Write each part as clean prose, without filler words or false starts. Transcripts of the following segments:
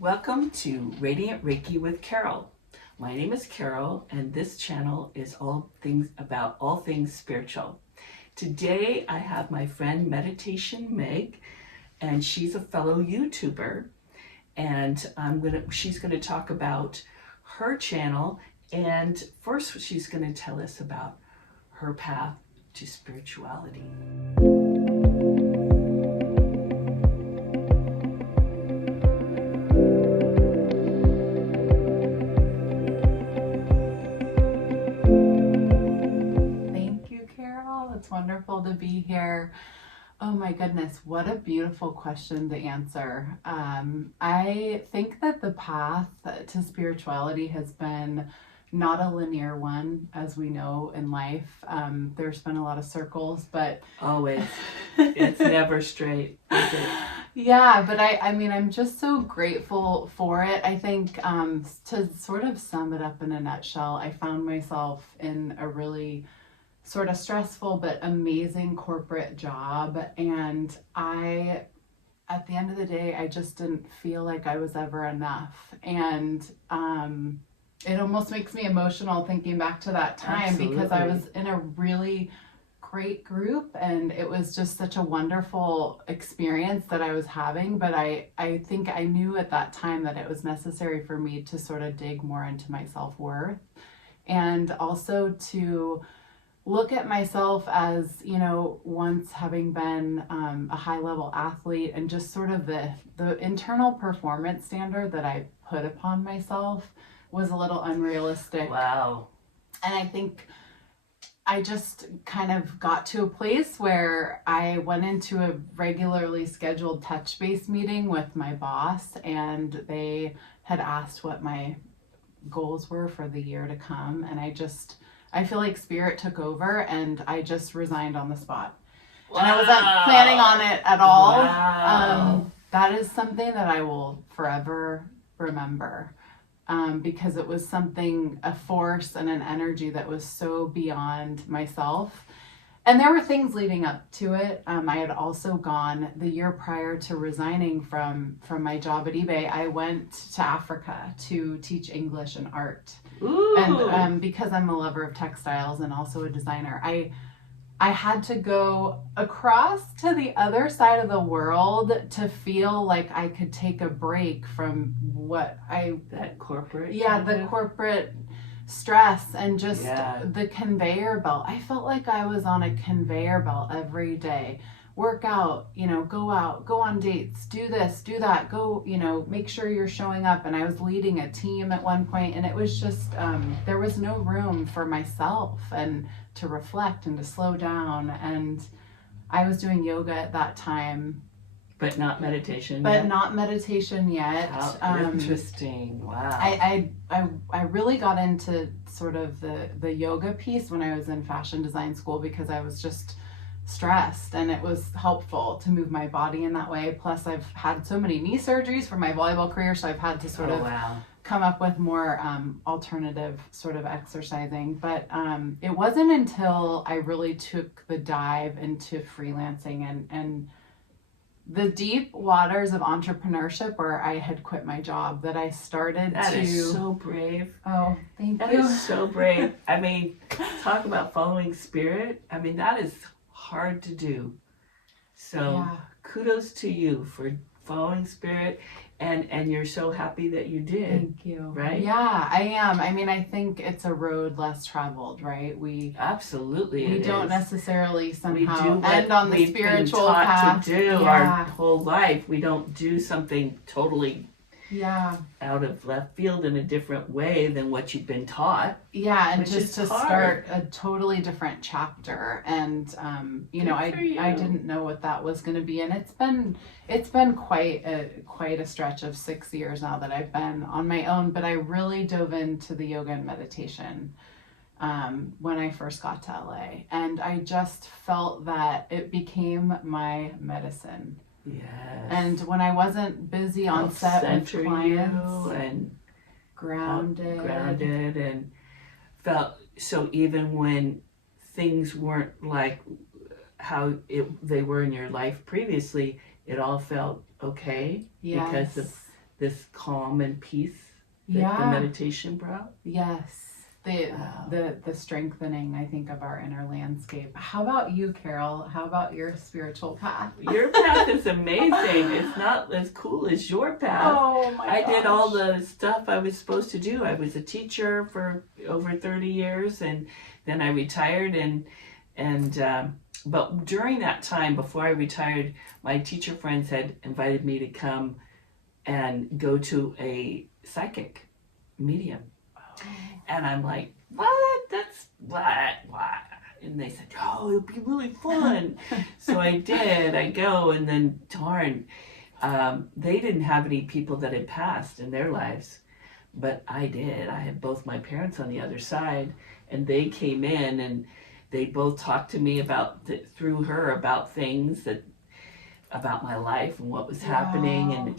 Welcome to Radiant Reiki with Carol. My name is Carol, and this channel is all things spiritual. Today I have my friend Meditation Meg, and she's a fellow YouTuber, and she's gonna talk about her channel. And first, she's gonna tell us about her path to spirituality. It's wonderful to be here. Oh my goodness, what a beautiful question to answer. I think that the path to spirituality has been not a linear one, as we know in life. There's been a lot of circles, but always, it's never straight, is it? Yeah, but I mean, I'm just so grateful for it. I think to sort of sum it up in a nutshell, I found myself in a really sort of stressful but amazing corporate job, and at the end of the day, I just didn't feel like I was ever enough. And it almost makes me emotional thinking back to that time. Absolutely. Because I was in a really great group, and it was just such a wonderful experience that I was having. But I think I knew at that time that it was necessary for me to sort of dig more into my self-worth, and also to look at myself as, you know, once having been a high-level athlete, and just sort of the internal performance standard that I put upon myself was a little unrealistic. Wow. And I think I just kind of got to a place where I went into a regularly scheduled touch base meeting with my boss, and they had asked what my goals were for the year to come, and I feel like spirit took over, and I just resigned on the spot. Wow. And I wasn't planning on it at all. Wow. That is something that I will forever remember, because it was a force and an energy that was so beyond myself. And there were things leading up to it. I had also gone the year prior to resigning from my job at eBay. I went to Africa to teach English and art. Ooh. And because I'm a lover of textiles and also a designer, I had to go across to the other side of the world to feel like I could take a break from that corporate. Yeah, the corporate stress and just the conveyor belt. I felt like I was on a conveyor belt every day. Work out, go out, go on dates, do this, do that, go, make sure you're showing up. And I was leading a team at one point, and it was just, there was no room for myself and to reflect and to slow down. And I was doing yoga at that time. But not meditation yet? But not meditation yet. How interesting. Wow. I really got into sort of the yoga piece when I was in fashion design school, because I was just stressed, and it was helpful to move my body in that way. Plus, I've had so many knee surgeries for my volleyball career, so I've had to sort of come up with more alternative sort of exercising. But it wasn't until I really took the dive into freelancing and the deep waters of entrepreneurship, where I had quit my job, that I started That is so brave. Oh, thank you. That is so brave. I mean, talk about following spirit. I mean, that is hard to do. So kudos to you for following spirit, and you're so happy that you did. Thank you. Right? Yeah, I am. I mean, I think it's a road less traveled, right? We don't necessarily somehow end on the spiritual path to do our whole life. We don't do something totally out of left field in a different way than what you've been taught. Yeah, and just to start a totally different chapter. And I didn't know what that was going to be, and it's been quite a stretch of 6 years now that I've been on my own. But I really dove into the yoga and meditation when I first got to LA, and I just felt that it became my medicine. Yes. And when I wasn't busy on set with clients, and grounded and felt so, even when things weren't like how they were in your life previously, it all felt okay. Yes. Because of this calm and peace that the meditation brought. Yes. The strengthening, I think, of our inner landscape. How about you, Carol? How about your spiritual path? Your path is amazing. It's not as cool as your path. Oh my I gosh. did all the stuff I was supposed to do. I was a teacher for over 30 years, and then I retired. But during that time, before I retired, my teacher friends had invited me to come and go to a psychic medium. And I'm like, what? That's what? And they said, oh, it'll be really fun. So I did. I go, and then darn, they didn't have any people that had passed in their lives, but I did. I had both my parents on the other side, and they came in, and they both talked to me through her about things about my life and what was happening, and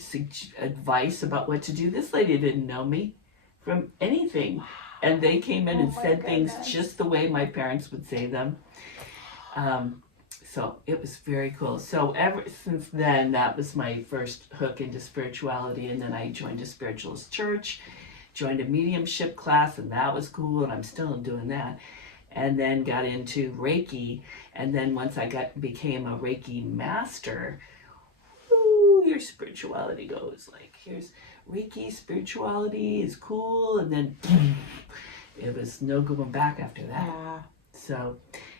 advice about what to do. This lady didn't know me from anything. And they came in and said things just the way my parents would say them. So it was very cool. So ever since then, that was my first hook into spirituality. And then I joined a spiritualist church, joined a mediumship class, and that was cool. And I'm still doing that. And then got into Reiki. And then once I became a Reiki master, your spirituality goes like, here's Reiki, spirituality is cool, and then it was no going back after that. Yeah. So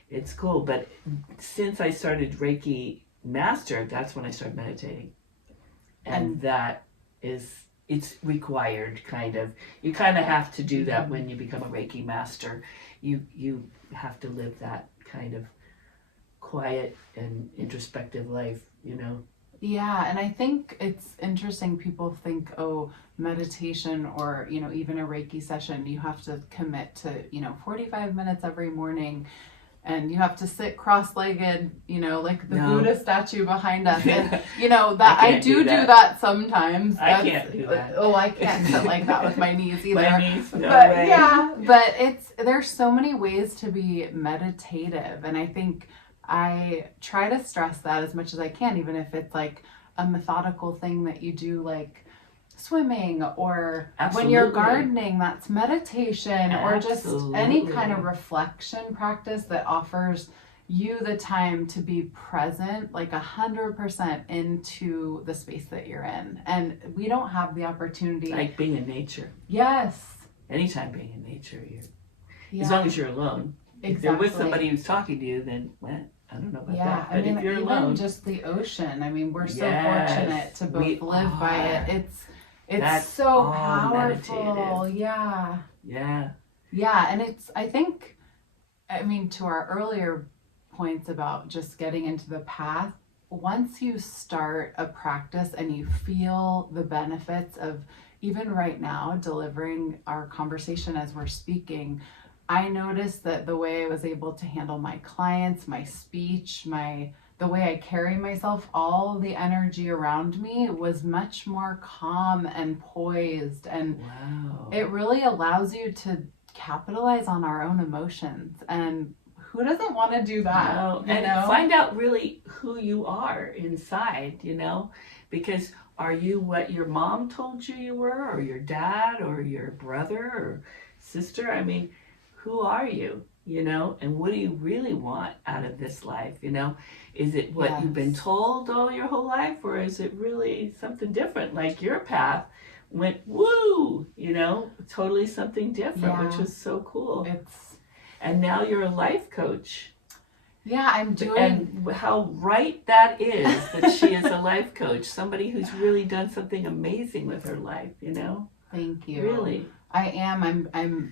it's cool. But since I started Reiki Master, that's when I started meditating. And that is, it's required, kind of. You kind of have to do that when you become a Reiki Master. You have to live that kind of quiet and introspective life, you know. Yeah, and I think it's interesting. People think, oh, meditation or, even a Reiki session, you have to commit to, 45 minutes every morning, and you have to sit cross-legged, like the Buddha statue behind us. And, that I do that sometimes. I can't do that. Oh, I can't sit like that with my knees either. My knees, no but way. Yeah, but there's so many ways to be meditative, and I think I try to stress that as much as I can, even if it's like a methodical thing that you do, like swimming, or when you're gardening, that's meditation, or just any kind of reflection practice that offers you the time to be present, like 100% into the space that you're in. And we don't have the opportunity. Like being in nature. Yes. Anytime being in nature, as long as you're alone. Exactly. If you're with somebody who's talking to you, then what? I don't know about that. But if you're even alone, just the ocean. I mean, we're so fortunate to both live by it. It's so powerful. Meditative. Yeah. Yeah. Yeah, and I think, to our earlier points about just getting into the path, once you start a practice and you feel the benefits of, even right now, delivering our conversation as we're speaking, I noticed that the way I was able to handle my clients, my speech, the way I carry myself, all the energy around me was much more calm and poised. And it really allows you to capitalize on our own emotions. And who doesn't want to do that? And find out really who you are inside, because are you what your mom told you were, or your dad, or your brother, or sister? I mean, who are you, and what do you really want out of this life, Is it what you've been told all your whole life, or is it really something different? Like your path went, woo, totally something different, which was so cool. And now you're a life coach. Yeah, I'm doing. And how right that is that she is a life coach, somebody who's really done something amazing with her life, Thank you. Really. I am.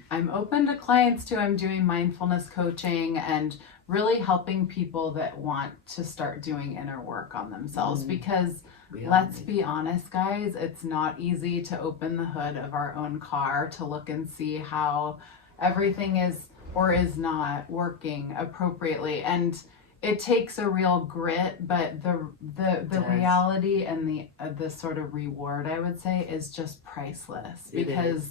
I'm open to clients too. I'm doing mindfulness coaching and really helping people that want to start doing inner work on themselves, because let's be honest, guys, it's not easy to open the hood of our own car to look and see how everything is or is not working appropriately. And it takes a real grit, but the reality and the sort of reward, I would say, is just priceless, because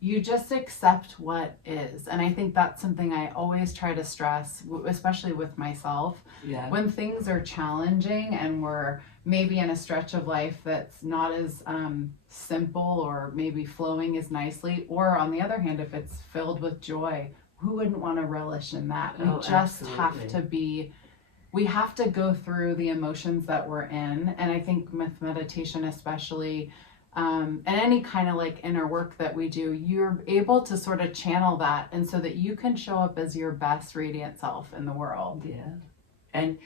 you just accept what is. And I think that's something I always try to stress, especially with myself. Yeah. When things are challenging and we're maybe in a stretch of life that's not as simple or maybe flowing as nicely, or on the other hand, if it's filled with joy, who wouldn't want to relish in that? We just have to be, we have to go through the emotions that we're in. And I think with meditation especially, and any kind of like inner work that we do, you're able to sort of channel that, and so that you can show up as your best radiant self in the world. Yeah. And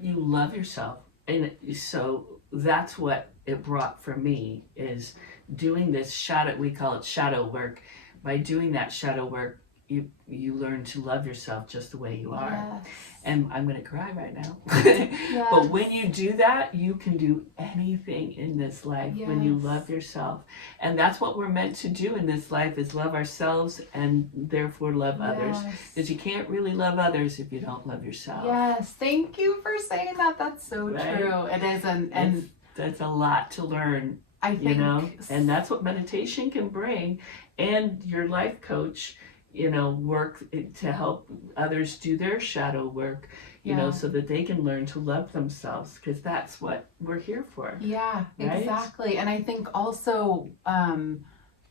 you love yourself. And so that's what it brought for me, is doing this shadow, we call it shadow work. By doing that shadow work, you learn to love yourself just the way you are. Yes. And I'm going to cry right now. Yes. But when you do that, you can do anything in this life. Yes. When you love yourself. And that's what we're meant to do in this life, is love ourselves and therefore love others. Because you can't really love others if you don't love yourself. Yes. Thank you for saying that. That's so true. It is. And that's a lot to learn, I think, and that's what meditation can bring. And your life coach, work to help others do their shadow work, so that they can learn to love themselves, because that's what we're here for. Yeah, right? Exactly. And I think also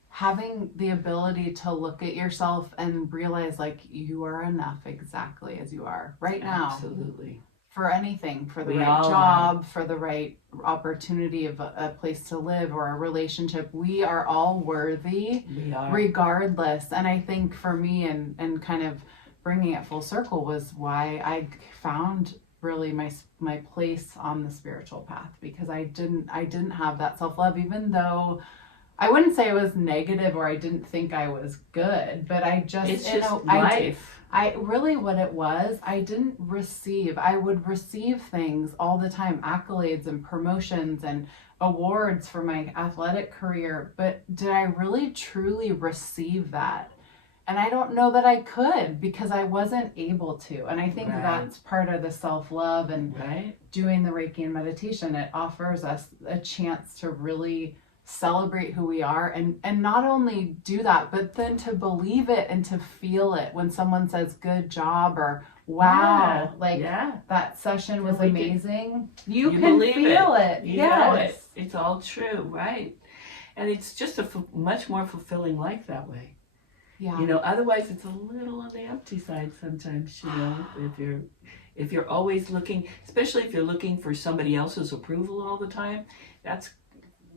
having the ability to look at yourself and realize like you are enough exactly as you are right now. Absolutely. For anything, for the right job, for the right opportunity of a place to live or a relationship. We are all worthy, regardless. And I think for me, and kind of bringing it full circle, was why I found really my place on the spiritual path, because I didn't have that self-love, even though I wouldn't say it was negative or I didn't think I was good, but I just, it's just life. I really, what it was, I didn't receive. I would receive things all the time, accolades and promotions and awards for my athletic career. But did I really truly receive that? And I don't know that I could, because I wasn't able to. And I think that's part of the self-love and doing the Reiki and meditation. It offers us a chance to really celebrate who we are, and not only do that, but then to believe it and to feel it when someone says good job or wow, that session was amazing. You can feel it. You know it. It's all true, right? And it's just a much more fulfilling life that way. Yeah. Otherwise it's a little on the empty side sometimes, if you're always looking, especially if you're looking for somebody else's approval all the time, that's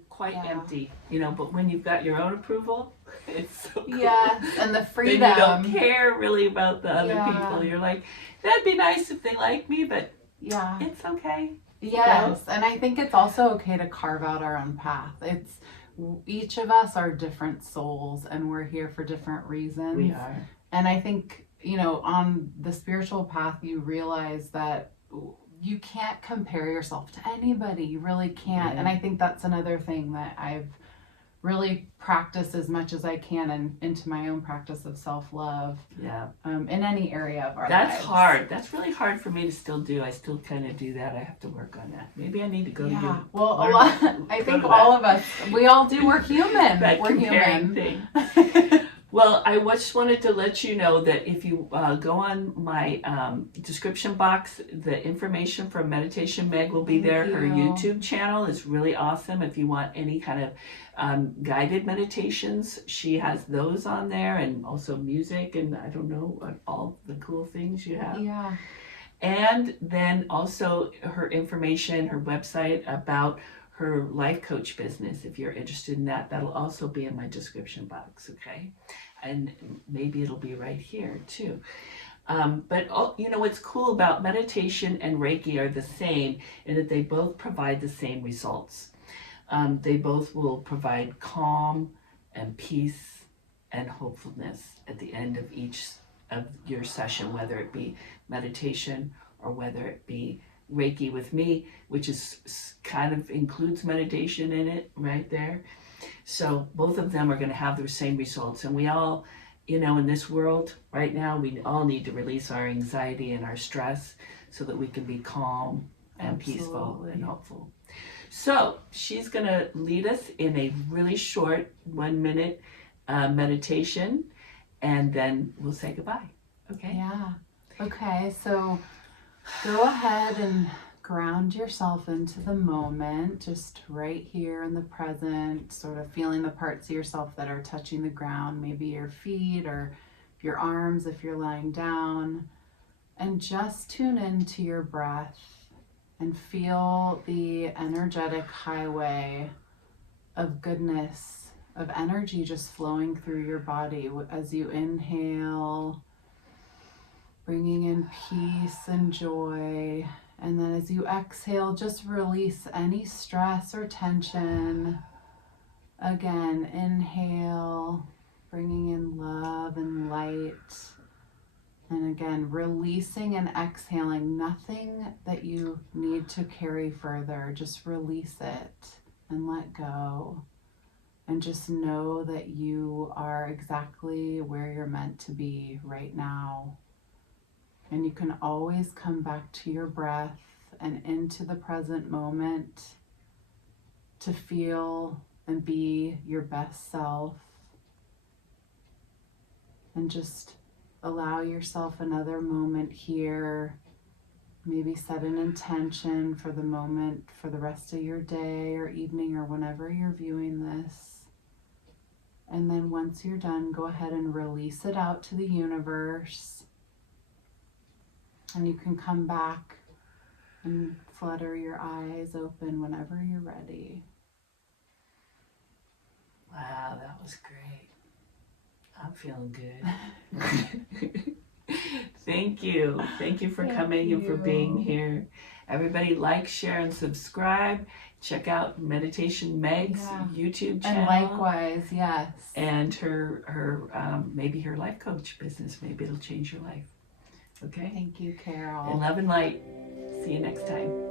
quite empty, but when you've got your own approval, it's so cool. And the freedom. Then you don't care really about the other people. You're like, that'd be nice if they like me, but it's okay. Yes, and I think it's also okay to carve out our own path. It's each of us are different souls, and we're here for different reasons. We are. And I think, on the spiritual path, you realize that you can't compare yourself to anybody. You really can't. And I think that's another thing that I've really practiced as much as I can, and into my own practice of self-love. In any area of our lives. That's hard. That's really hard for me to still do. I still kind of do that. I have to work on that. Maybe I need to go to you. Well, I think all of us, we all do. We're human. We're human. Thing. Well, I just wanted to let you know that if you go on my description box, the information for Meditation Meg will be there. Her YouTube channel is really awesome. If you want any kind of guided meditations, she has those on there, and also music, and I don't know, all the cool things you have. And then also her information, her website about her life coach business. If you're interested in that, that'll also be in my description box, okay? And maybe it'll be right here too. But what's cool about meditation and Reiki are the same in that they both provide the same results. They both will provide calm and peace and hopefulness at the end of each of your session, whether it be meditation or whether it be Reiki with me, which is kind of includes meditation in it right there. So both of them are going to have the same results. And we all, in this world right now, we all need to release our anxiety and our stress so that we can be calm and peaceful and hopeful. So she's going to lead us in a really short 1 minute meditation, and then we'll say goodbye. Okay? Yeah. Okay, so go ahead and ground yourself into the moment, just right here in the present, sort of feeling the parts of yourself that are touching the ground, maybe your feet or your arms if you're lying down, and just tune into your breath and feel the energetic highway of goodness, of energy just flowing through your body as you inhale, bringing in peace and joy. And then as you exhale, just release any stress or tension. Again, inhale, bringing in love and light. And again, releasing and exhaling, nothing that you need to carry further. Just release it and let go. And just know that you are exactly where you're meant to be right now. And you can always come back to your breath and into the present moment to feel and be your best self. And just allow yourself another moment here. Maybe set an intention for the moment, for the rest of your day or evening or whenever you're viewing this. And then once you're done, go ahead and release it out to the universe. And you can come back and flutter your eyes open whenever you're ready. Wow, that was great. I'm feeling good. Thank you. Thank you for coming and for being here. Everybody like, share, and subscribe. Check out Meditation Meg's YouTube channel. And likewise, yes. And her maybe her life coach business. Maybe it'll change your life. Okay? Thank you, Carol. And love and light. See you next time.